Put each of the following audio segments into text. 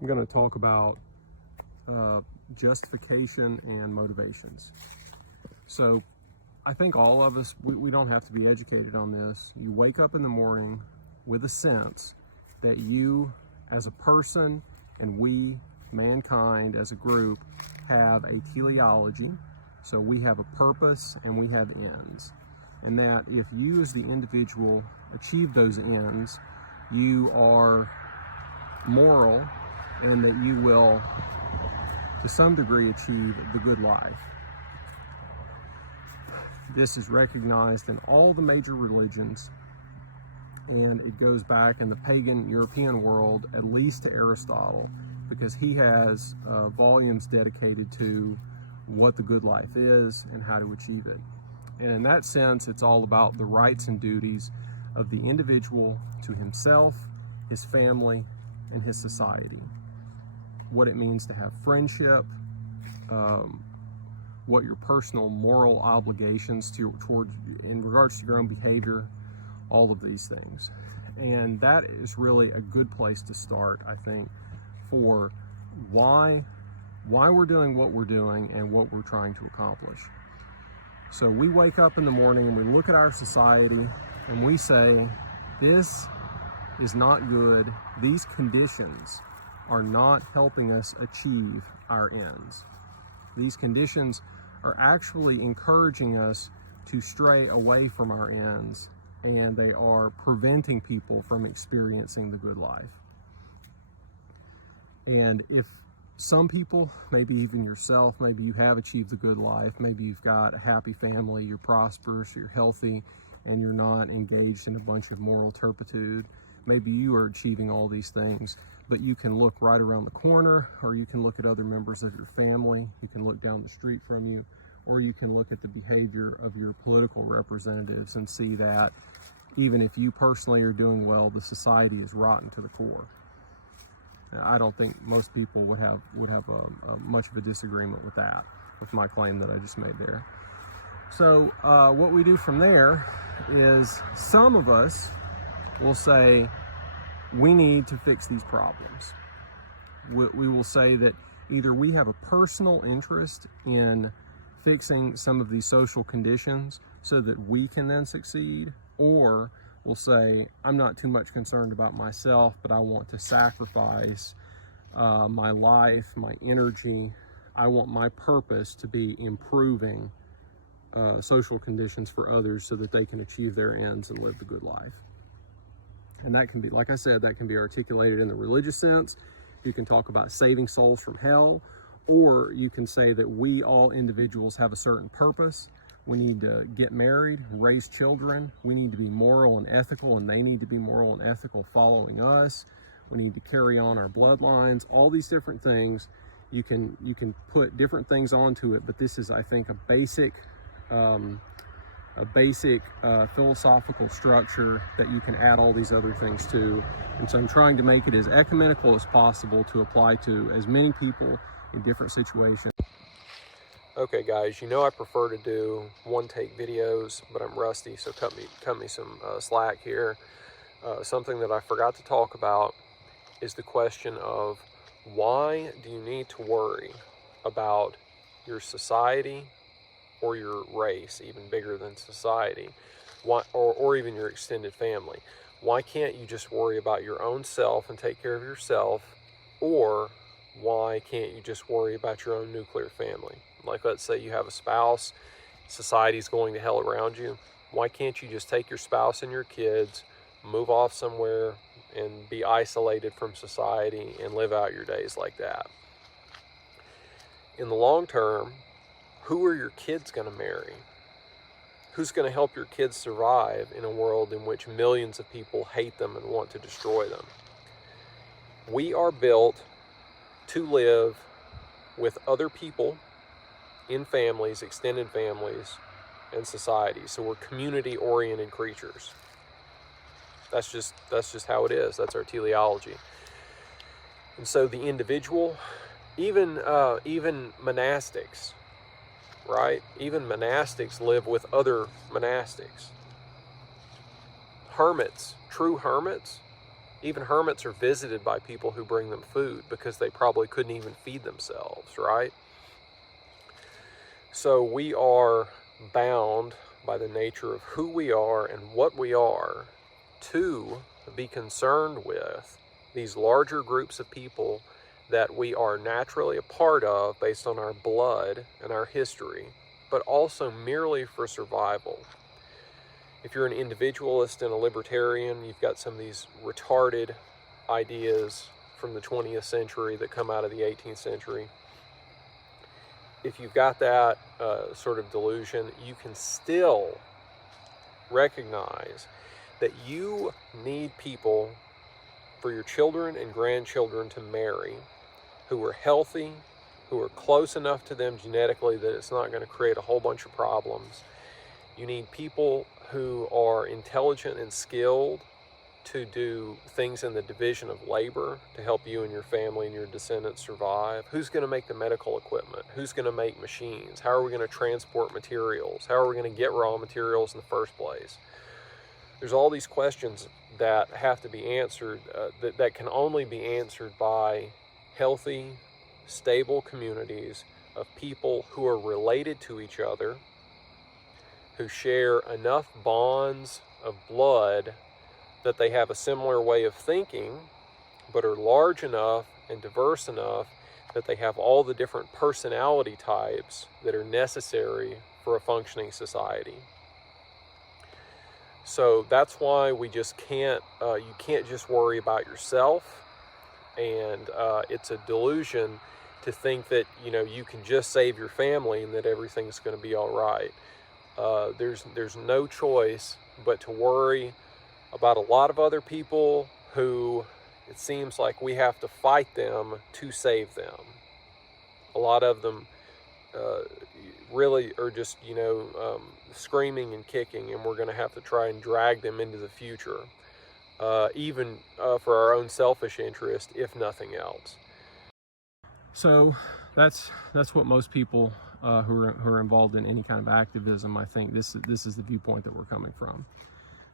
I'm going to talk about justification and motivations. So I think all of us, we don't have to be educated on this. You wake up in the morning with a sense that you as a person and we, mankind as a group, have a teleology. So we have a purpose and we have ends. And that if you as the individual achieve those ends, you are moral, and that you will, to some degree, achieve the good life. This is recognized in all the major religions, and it goes back in the pagan European world at least to Aristotle, because he has volumes dedicated to what the good life is and how to achieve it. And in that sense, it's all about the rights and duties of the individual to himself, his family, and his society. What it means to have friendship, what your personal moral obligations toward in regards to your own behavior, all of these things. And that is really a good place to start, I think, for why we're doing what we're doing and what we're trying to accomplish. So we wake up in the morning and we look at our society and we say, this is not good. These conditions are not helping us achieve our ends. These conditions are actually encouraging us to stray away from our ends, and they are preventing people from experiencing the good life. And if some people, maybe even yourself, maybe you have achieved the good life, maybe you've got a happy family, you're prosperous, you're healthy, and you're not engaged in a bunch of moral turpitude. Maybe you are achieving all these things, but you can look right around the corner, or you can look at other members of your family, you can look down the street from you, or you can look at the behavior of your political representatives and see that even if you personally are doing well, the society is rotten to the core. I don't think most people would have much of a disagreement with that, with my claim that I just made there. So what we do from there is some of us will say we need to fix these problems. We will say that either we have a personal interest in fixing some of these social conditions so that we can then succeed, or we'll say, I'm not too much concerned about myself, but I want to sacrifice my life, my energy. I want my purpose to be improving social conditions for others so that they can achieve their ends and live the good life. And that can be, like I said, that can be articulated in the religious sense. You can talk about saving souls from hell, or you can say that we all individuals have a certain purpose. We need to get married, raise children. We need to be moral and ethical, and they need to be moral and ethical following us. We need to carry on our bloodlines. All these different things, you can put different things onto it, but this is, I think, a basic philosophical structure that you can add all these other things to. And so I'm trying to make it as ecumenical as possible to apply to as many people in different situations. Okay guys, you know I prefer to do one-take videos, but I'm rusty, so cut me some slack here. Something that I forgot to talk about is the question of, why do you need to worry about your society or your race, even bigger than society, or even your extended family? Why can't you just worry about your own self and take care of yourself? Or why can't you just worry about your own nuclear family? Like, let's say you have a spouse, society's going to hell around you. Why can't you just take your spouse and your kids, move off somewhere, and be isolated from society and live out your days like that? In the long term, who are your kids going to marry? Who's going to help your kids survive in a world in which millions of people hate them and want to destroy them? We are built to live with other people in families, extended families, and society. So we're community-oriented creatures. That's just how it is. That's our teleology. And so the individual, even monastics, right? Even monastics live with other monastics. Hermits, true hermits, Even hermits are visited by people who bring them food because they probably couldn't even feed themselves, right? So we are bound by the nature of who we are and what we are to be concerned with these larger groups of people that we are naturally a part of based on our blood and our history, but also merely for survival. If you're an individualist and a libertarian, you've got some of these retarded ideas from the 20th century that come out of the 18th century. If you've got that sort of delusion, you can still recognize that you need people for your children and grandchildren to marry who are healthy, who are close enough to them genetically that it's not going to create a whole bunch of problems. You need people who are intelligent and skilled to do things in the division of labor to help you and your family and your descendants survive. Who's going to make the medical equipment? Who's going to make machines? How are we going to transport materials? How are we going to get raw materials in the first place? There's all these questions that have to be answered, that can only be answered by healthy, stable communities of people who are related to each other, who share enough bonds of blood that they have a similar way of thinking, but are large enough and diverse enough that they have all the different personality types that are necessary for a functioning society. So that's why we just can't, you can't just worry about yourself, and it's a delusion to think that, you know, you can just save your family and that everything's going to be all right. There's no choice but to worry about a lot of other people who it seems like we have to fight them to save them. A lot of them really are just, you know, screaming and kicking, and we're going to have to try and drag them into the future, even for our own selfish interest, if nothing else. So that's what most people who are involved in any kind of activism, I think this is the viewpoint that we're coming from.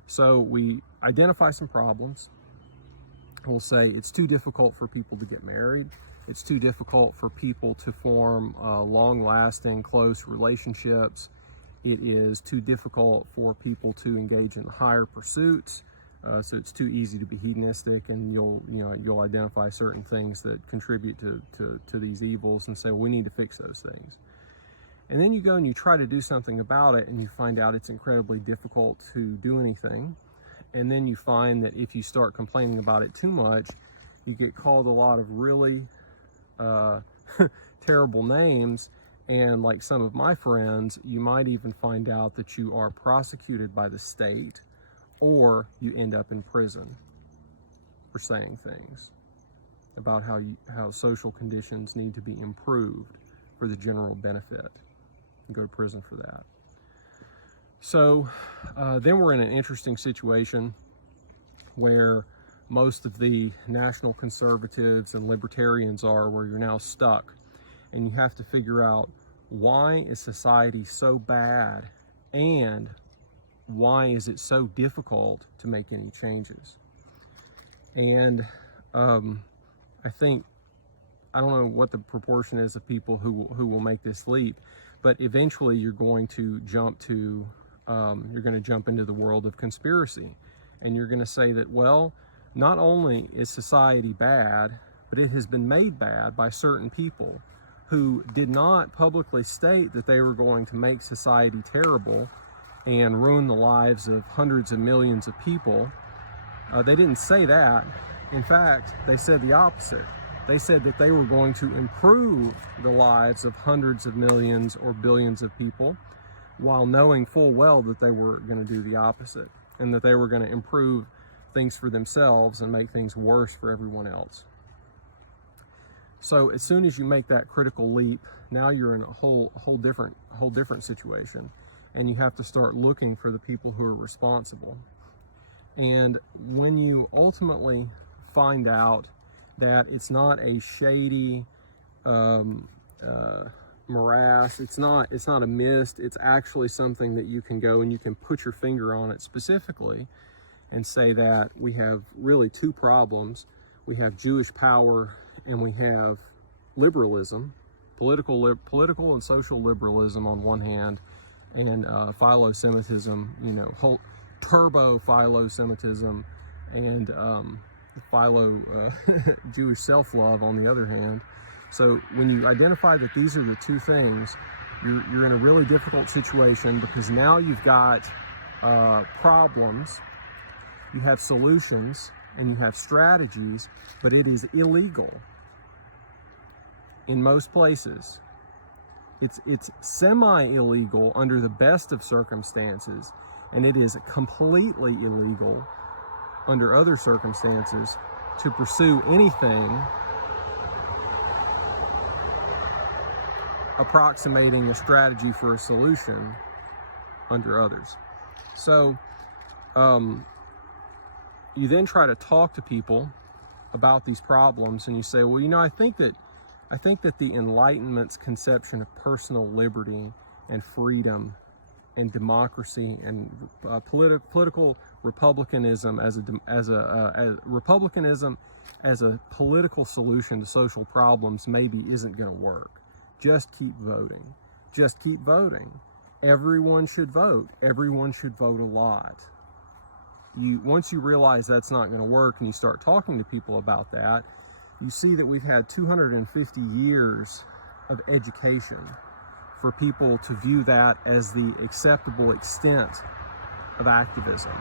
So we identify some problems. We'll say it's too difficult for people to get married. It's too difficult for people to form long-lasting, close relationships. It is too difficult for people to engage in higher pursuits. So it's too easy to be hedonistic, and you'll identify certain things that contribute to these evils and say, well, we need to fix those things. And then you go and you try to do something about it, and you find out it's incredibly difficult to do anything. And then you find that if you start complaining about it too much, you get called a lot of really terrible names. And like some of my friends, you might even find out that you are prosecuted by the state, or you end up in prison for saying things about how social conditions need to be improved for the general benefit. You go to prison for that. So then we're in an interesting situation where most of the national conservatives and libertarians are, where you're now stuck, and you have to figure out, why is society so bad, and why is it so difficult to make any changes? And I think, I don't know what the proportion is of people who will make this leap, but eventually you're going to jump into the world of conspiracy, and you're going to say that, well, not only is society bad, but it has been made bad by certain people who did not publicly state that they were going to make society terrible and ruin the lives of hundreds of millions of people. They didn't say that. In fact, they said the opposite. They said that they were going to improve the lives of hundreds of millions or billions of people, while knowing full well that they were going to do the opposite, and that they were going to improve things for themselves and make things worse for everyone else. So as soon as you make that critical leap, now you're in a whole different situation, and you have to start looking for the people who are responsible. And when you ultimately find out that it's not a shady morass, it's not a mist, it's actually something that you can go and you can put your finger on it specifically, and say that we have really two problems. We have Jewish power and we have liberalism, political and social liberalism on one hand, and philo-Semitism, whole turbo philo-Semitism, and Jewish self-love on the other hand. So when you identify that these are the two things, you're in a really difficult situation, because now you've got problems, you have solutions, and you have strategies, but it is illegal in most places. It's semi-illegal under the best of circumstances, and it is completely illegal under other circumstances to pursue anything approximating a strategy for a solution under others. So you then try to talk to people about these problems, and you say, well, I think that the Enlightenment's conception of personal liberty and freedom and democracy and political republicanism as republicanism as a political solution to social problems maybe isn't going to work. Just keep voting. Just keep voting. Everyone should vote. Everyone should vote a lot. Once you realize that's not going to work, and you start talking to people about that, you see that we've had 250 years of education for people to view that as the acceptable extent of activism.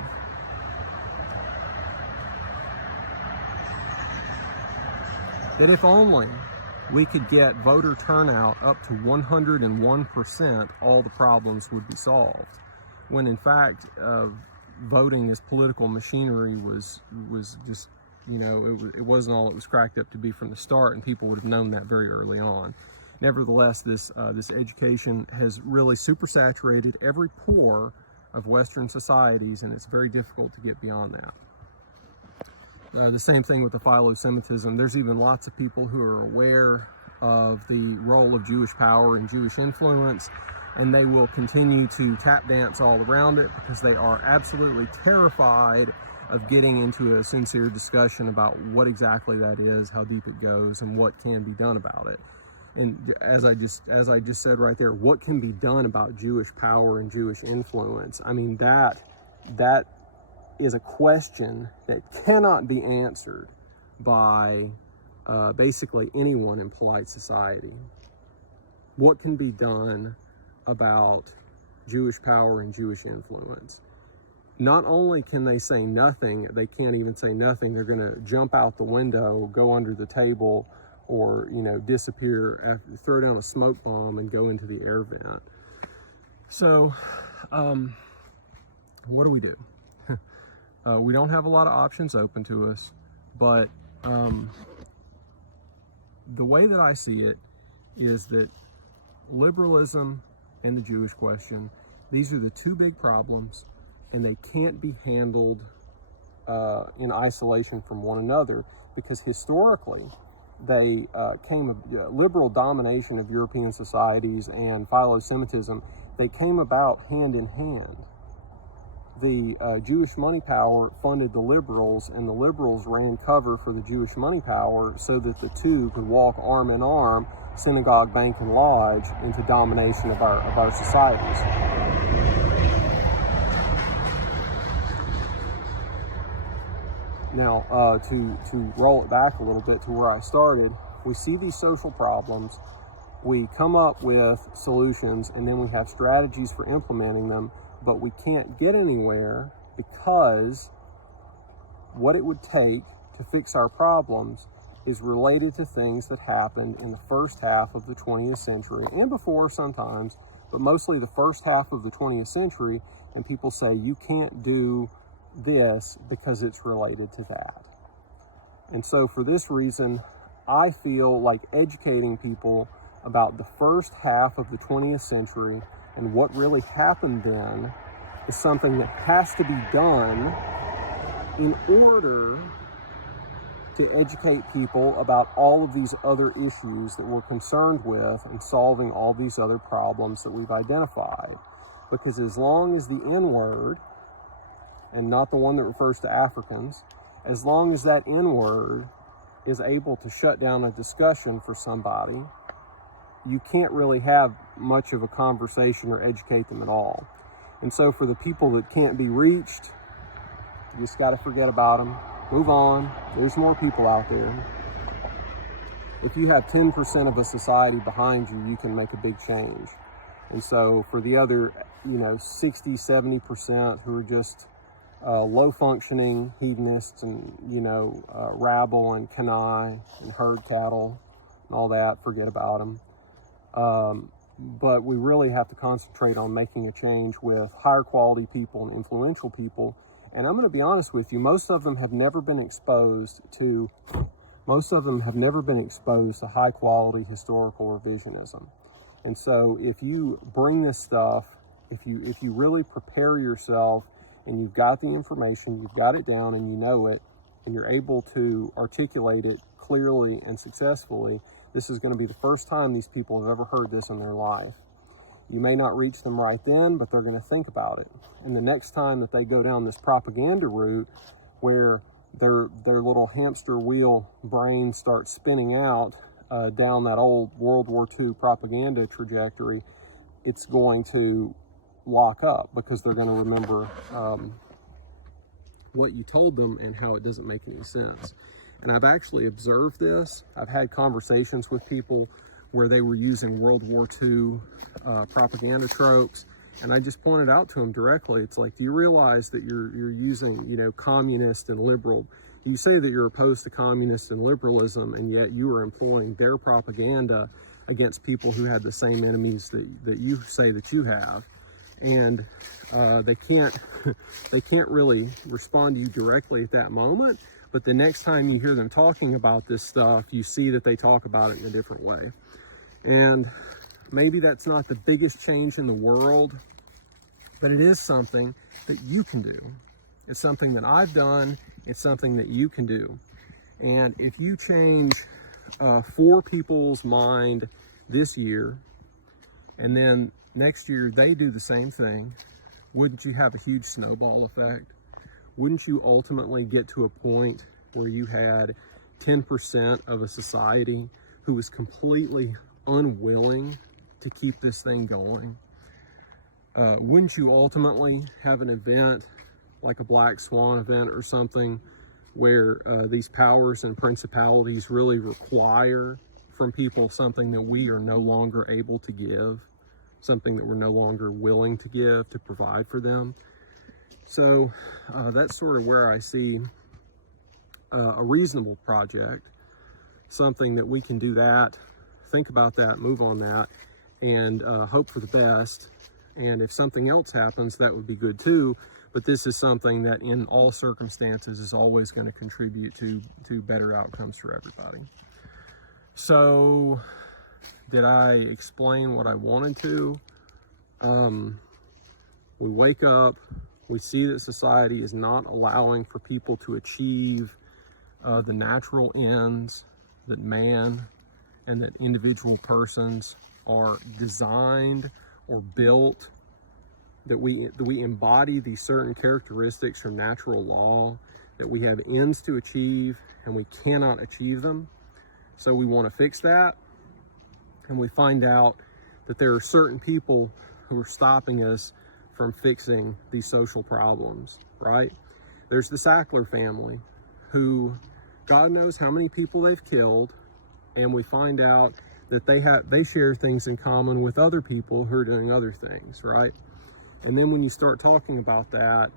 That if only we could get voter turnout up to 101%, all the problems would be solved. When in fact, voting as political machinery was just, it wasn't all it was cracked up to be from the start, and people would have known that very early on. Nevertheless, this education has really supersaturated every pore of Western societies, and it's very difficult to get beyond that. The same thing with the philo-Semitism. There's even lots of people who are aware of the role of Jewish power and Jewish influence, and they will continue to tap dance all around it because they are absolutely terrified of getting into a sincere discussion about what exactly that is, how deep it goes, and what can be done about it. And as I just said right there, what can be done about Jewish power and Jewish influence? I mean, that is a question that cannot be answered by basically anyone in polite society. What can be done about Jewish power and Jewish influence? Not only can they say nothing, they can't even say nothing. They're going to jump out the window, go under the table, or disappear, throw down a smoke bomb and go into the air vent. So what do we do? We don't have a lot of options open to us, but the way that I see it is that liberalism and the Jewish question, these are the two big problems, and they can't be handled in isolation from one another, because historically liberal domination of European societies and philo-Semitism, they came about hand in hand. The Jewish money power funded the liberals, and the liberals ran cover for the Jewish money power so that the two could walk arm in arm, synagogue, bank, and lodge, into domination of our societies. Now, to roll it back a little bit to where I started, we see these social problems, we come up with solutions, and then we have strategies for implementing them, but we can't get anywhere because what it would take to fix our problems is related to things that happened in the first half of the 20th century, and before sometimes, but mostly the first half of the 20th century, and people say you can't do this because it's related to that. And so for this reason, I feel like educating people about the first half of the 20th century and what really happened then is something that has to be done in order to educate people about all of these other issues that we're concerned with and solving all these other problems that we've identified. Because as long as the N-word and not the one that refers to Africans, as long as that N-word is able to shut down a discussion for somebody, you can't really have much of a conversation or educate them at all. And so for the people that can't be reached, you just got to forget about them. Move on. There's more people out there. If you have 10% of a society behind you, you can make a big change. And so for the other, 60, 70% who are just low functioning hedonists and, rabble and canaille and herd cattle and all that, forget about them. But we really have to concentrate on making a change with higher quality people and influential people. And I'm going to be honest with you, most of them have never been exposed to high quality historical revisionism. And so if you bring this stuff, if you really prepare yourself and you've got the information, you've got it down and you know it, and you're able to articulate it clearly and successfully, this is going to be the first time these people have ever heard this in their life. You may not reach them right then, but they're going to think about it. And the next time that they go down this propaganda route where their little hamster wheel brain starts spinning out down that old World War II propaganda trajectory, it's going to lock up because they're going to remember what you told them and how it doesn't make any sense. And I've actually observed this. I've had conversations with people where they were using World War II propaganda tropes, and I just pointed out to them directly, it's like, do you realize that you're using, communist and liberal? You say that you're opposed to communist and liberalism, and yet you are employing their propaganda against people who had the same enemies that you say that you have. And they can't really respond to you directly at that moment, but the next time you hear them talking about this stuff, you see that they talk about it in a different way. And maybe that's not the biggest change in the world, but it is something that you can do. It's something that I've done. It's something that you can do. And if you change 4 people's mind this year, and then next year they do the same thing, wouldn't you have a huge snowball effect? Wouldn't you ultimately get to a point where you had 10% of a society who was completely unwilling to keep this thing going? Wouldn't you ultimately have an event like a black swan event or something where these powers and principalities really require from people something that we are no longer able to give, something that we're no longer willing to give, to provide for them? So that's sort of where I see a reasonable project, something that we can do that, think about that, move on that, and hope for the best. And if something else happens, that would be good too. But this is something that in all circumstances is always going to contribute to better outcomes for everybody. So did I explain what I wanted to? We wake up, we see that society is not allowing for people to achieve the natural ends that man and that individual persons are designed or built, that we embody these certain characteristics from natural law, that we have ends to achieve and we cannot achieve them. So we want to fix that, and we find out that there are certain people who are stopping us from fixing these social problems, right? There's the Sackler family, who God knows how many people they've killed, and we find out that they share things in common with other people who are doing other things, right? And then when you start talking about that,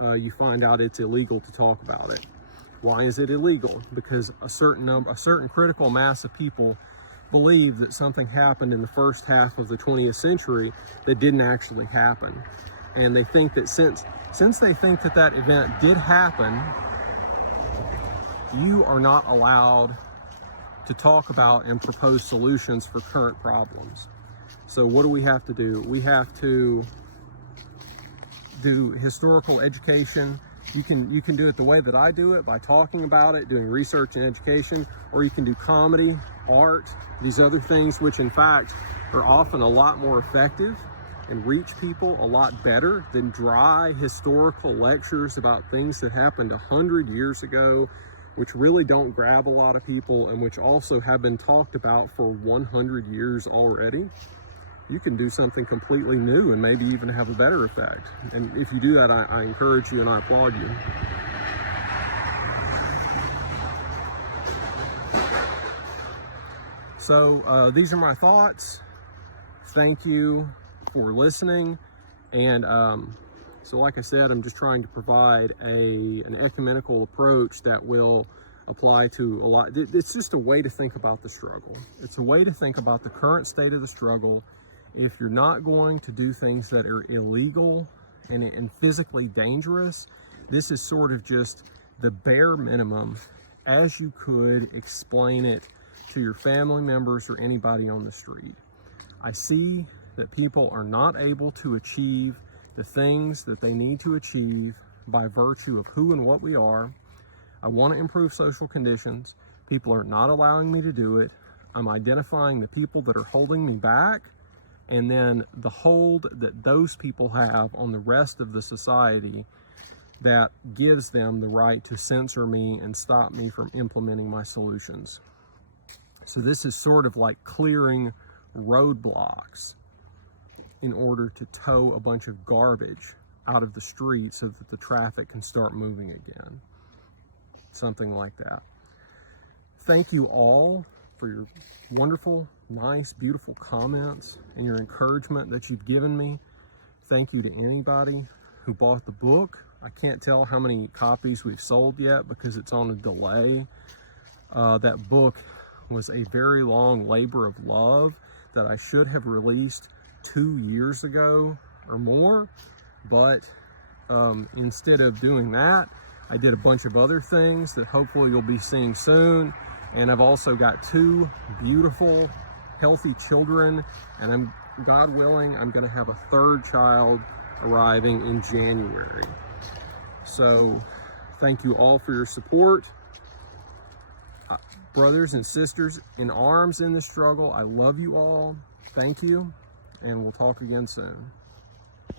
you find out it's illegal to talk about it. Why is it illegal? Because a certain critical mass of people believe that something happened in the first half of the 20th century that didn't actually happen. And they think that since they think that that event did happen, you are not allowed to talk about and propose solutions for current problems. So what do we have to do? We have to do historical education. You can do it the way that I do it, by talking about it, doing research and education, or you can do comedy, art, these other things, which in fact are often a lot more effective and reach people a lot better than dry historical lectures about things that happened 100 years ago, which really don't grab a lot of people and which also have been talked about for 100 years already. You can do something completely new and maybe even have a better effect. And if you do that, I encourage you and I applaud you. So these are my thoughts. Thank you for listening. And so like I said, I'm just trying to provide an ecumenical approach that will apply to a lot. It's just a way to think about the struggle. It's a way to think about the current state of the struggle. If you're not going to do things that are illegal and physically dangerous, this is sort of just the bare minimum as you could explain it to your family members or anybody on the street. I see that people are not able to achieve the things that they need to achieve by virtue of who and what we are. I want to improve social conditions. People are not allowing me to do it. I'm identifying the people that are holding me back, and then the hold that those people have on the rest of the society that gives them the right to censor me and stop me from implementing my solutions. So this is sort of like clearing roadblocks in order to tow a bunch of garbage out of the street so that the traffic can start moving again. Something like that. Thank you all for your wonderful, nice, beautiful comments and your encouragement that you've given me. Thank you to anybody who bought the book. I can't tell how many copies we've sold yet because it's on a delay. That book was a very long labor of love that I should have released 2 years ago or more, but instead of doing that, I did a bunch of other things that hopefully you'll be seeing soon. And I've also got 2 beautiful, healthy children, and God willing, I'm gonna have a 3rd child arriving in January. So thank you all for your support. Brothers and sisters in arms in this struggle, I love you all. Thank you, and we'll talk again soon.